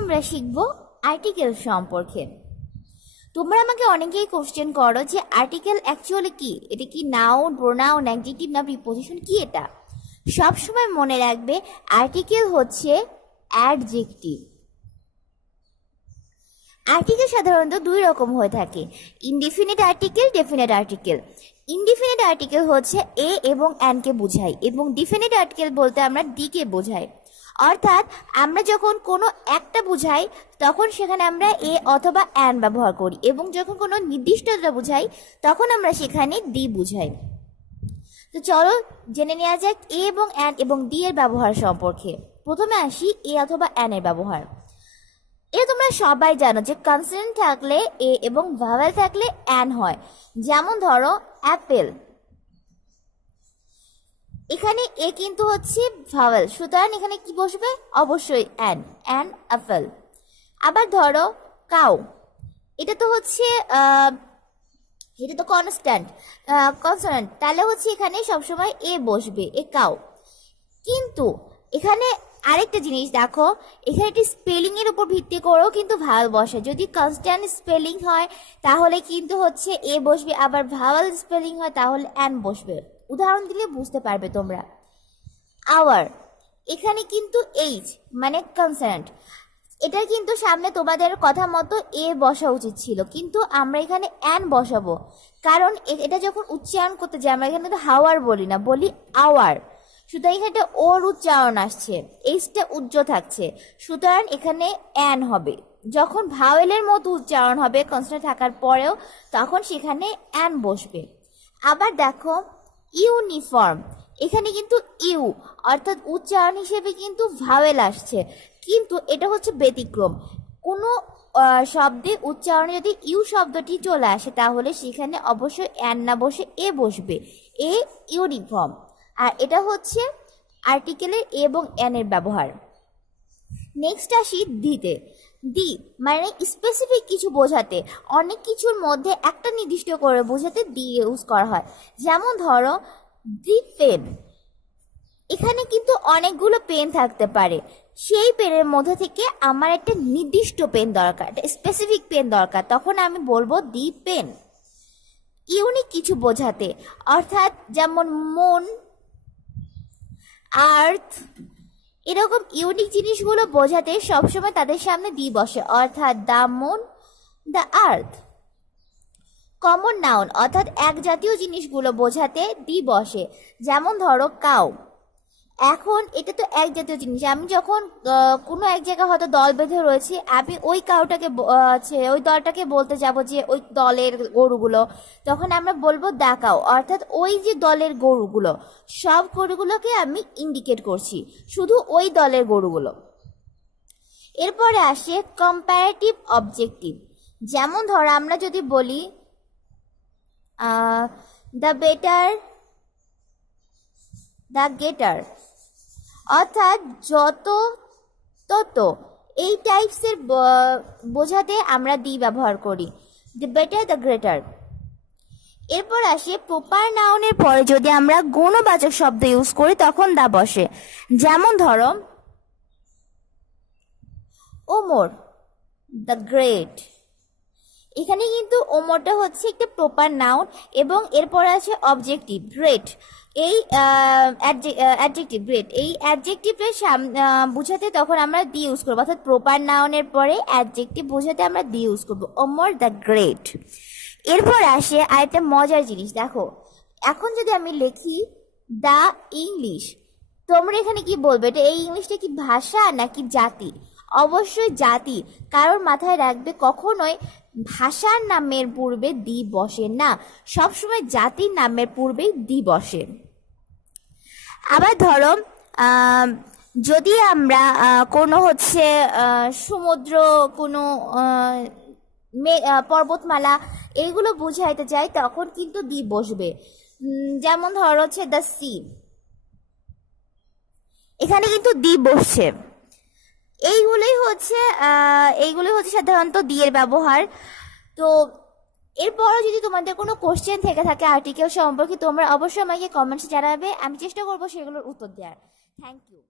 আমরা শিখব আর্টিকেল সম্পর্কে। তোমরা আমাকে অনেকেই কোশ্চেন করো যে আর্টিকেল অ্যাকচুয়ালি কি, এটা কি নাউন, প্রোনাউন, অ্যাডজেক্টিভ না প্রিপোজিশন, কি এটা? সবসময় মনে রাখবে আর্টিকেল হচ্ছে অ্যাডজেক্টিভ। আর্টিকেল সাধারণত দুই রকম হয়ে থাকে, indefinite article, definite article. Indefinite article হচ্ছে এ এবং অ্যানকে বোঝায় এবং ডিফিনিট আর্টিকেল বলতে আমরা ডিকে বোঝাই। অর্থাৎ আমরা যখন কোনো একটা বোঝাই তখন সেখানে আমরা এ অথবা অ্যান ব্যবহার করি এবং যখন কোনো নির্দিষ্টতা বোঝাই তখন আমরা সেখানে ডি বোঝাই। তো চলো জেনে নেওয়া যাক এ এবং অ্যান এবং ডি এর ব্যবহার সম্পর্কে। প্রথমে আসি এ অথবা অ্যান এর ব্যবহার। তোমরা সবাই জানো যে কনসোনেন্ট থাকলে এ এবং ভাওয়েল থাকলে অ্যান হয়। যেমন ধরো অ্যাপেল, এখানে এ কিন্তু হচ্ছে ভাওয়েল, সুতরাং এখানে কি বসবে? অবশ্যই অ্যান, অ্যান অ্যাপেল। আবার ধরো কাউ, এটা তো হচ্ছে এটা তো কনসোনেন্ট, তাহলে হচ্ছে এখানে সবসময় এ বসবে, এ কাউ। কিন্তু এখানে আরেকটা জিনিস দেখো, এখানে একটি স্পেলিং এর উপর ভিত্তি করেও কিন্তু ভাওয়াল বসে। যদি কনস্ট্যান্ট স্পেলিং হয় তাহলে কিন্তু হচ্ছে এ বসবে, আবার ভাওয়াল স্পেলিং হয় তাহলে অ্যান বসবে। উদাহরণ দিলে বুঝতে পারবে তোমরা। আওয়ার, এখানে কিন্তু এইচ মানে কনসোনেন্ট, এটা কিন্তু সামনে তোমাদের কথা মতো এ বসা উচিত ছিল, কিন্তু আমরা এখানে অ্যান বসাবো, কারণ এটা যখন উচ্চারণ করতে যাই আমরা এখানে তো হাওয়ার বলি না, বলি আওয়ার। সুতরাং এখানে ওর উচ্চারণ আসছে, এইচটা উজ্জ্ব থাকছে, সুতরাং এখানে অ্যান হবে। যখন ভাওয়েলের মতো উচ্চারণ হবে কনসোনেন্ট থাকার পরেও তখন সেখানে অ্যান বসবে। আবার দেখো ইউনিফর্ম, এখানে কিন্তু ইউ অর্থাৎ উচ্চারণ হিসেবে কিন্তু ভাওয়েল আসছে, কিন্তু এটা হচ্ছে ব্যতিক্রম। কোনো শব্দে উচ্চারণে যদি ইউ শব্দটি চলে আসে তাহলে সেখানে অবশ্যই অ্যান না বসে এ বসবে, এ ইউনিফর্ম। আর এটা হচ্ছে আর্টিকেলের এবং অ্যান এর ব্যবহার। নেক্সট আসি দিতে। দি মানে স্পেসিফিক কিছু বোঝাতে, অনেক কিছুর মধ্যে একটা নির্দিষ্ট করে বোঝাতে দি ইউজ করা হয়। যেমন ধরো দি পেন, এখানে কিন্তু অনেকগুলো পেন থাকতে পারে, সেই পেনের মধ্যে থেকে আমার একটা নির্দিষ্ট পেন দরকার, একটা স্পেসিফিক পেন দরকার, তখন আমি বলবো দি পেন। ইউনিক কিছু বোঝাতে, অর্থাৎ যেমন মুন, আর্থ, এরকম ইউনিক জিনিসগুলো বোঝাতে সবসময় তাদের সামনে দি বসে, অর্থাৎ the moon, the earth. Common noun অর্থাৎ এক জাতীয় জিনিসগুলো বোঝাতে দি বসে। যেমন ধরো কাউ, এখন এটা তো এক জাতীয় জিনিস, আমি যখন কোনো এক জায়গায় হয়তো দল বেঁধে রয়েছে, আমি ওই কাউটাকে ওই দলটাকে বলতে যাব যে ওই দলের গরুগুলো, তখন আমরা বলবো দেখাও, অর্থাৎ ওই যে দলের গরুগুলো, সব গরুগুলোকে আমি ইন্ডিকেট করছি, শুধু ওই দলের গরুগুলো। এরপরে আসে কম্পারেটিভ অবজেক্টিভ। যেমন ধরো আমরা যদি বলি দ্য বেটার, দ্য গেটার, অর্থাৎ যত তত, এই টাইপসের বোঝাতে আমরা দি ব্যবহার করি, দ্য বেটার, দ্য গ্রেটার। এরপর আসে প্রপার নাউনের পরে যদি আমরা গুণবাচক শব্দ ইউজ করি তখন দা বসে। যেমন ধরো ওমর, দ্য গ্রেট, এখানে কিন্তু ওমরটা হচ্ছে একটা প্রপার নাউন এবং এরপর আছে অবজেক্টিভ গ্রেট, এই অ্যাডজেক্টিভ গ্রেট, এই অ্যাডজেক্টিভের বোঝাতে তখন আমরা দি ইউজ করবো, অর্থাৎ প্রপার নাউনের পরে অ্যাডজেক্টিভ বোঝাতে আমরা দি ইউজ করবো, ওমর দ্য গ্রেট। এরপর আসে আরেকটা মজার জিনিস, দেখো এখন যদি আমি লিখি দ্য ইংলিশ, তোমরা এখানে কি বলবে, এটা এই ইংলিশটা কি ভাষা নাকি জাতি? অবশ্যই জাতি, কারণ মাথায় রাখবে কখনোই ভাষার নামের পূর্বে দি বসে না, সবসময় জাতির নামের পূর্বেই দি বসে। আবার ধরো যদি আমরা কোনো হচ্ছে সমুদ্র, কোনো পর্বতমালা এগুলো বুঝাইতে চাই তখন কিন্তু দি বসবে। যেমন ধরো হচ্ছে দ্য সি, এখানে কিন্তু দি বসছে। এইগুলোই হচ্ছে সাধারণত দি এর ব্যবহার। তো এরপরও যদি তোমাদের কোনো কোশ্চেন থেকে থাকে আর্টিকেল সম্পর্কে তোমরা অবশ্যই আমাকে কমেন্টসে জানাবে, আমি চেষ্টা করবো সেগুলোর উত্তর দেওয়ার। Thank you.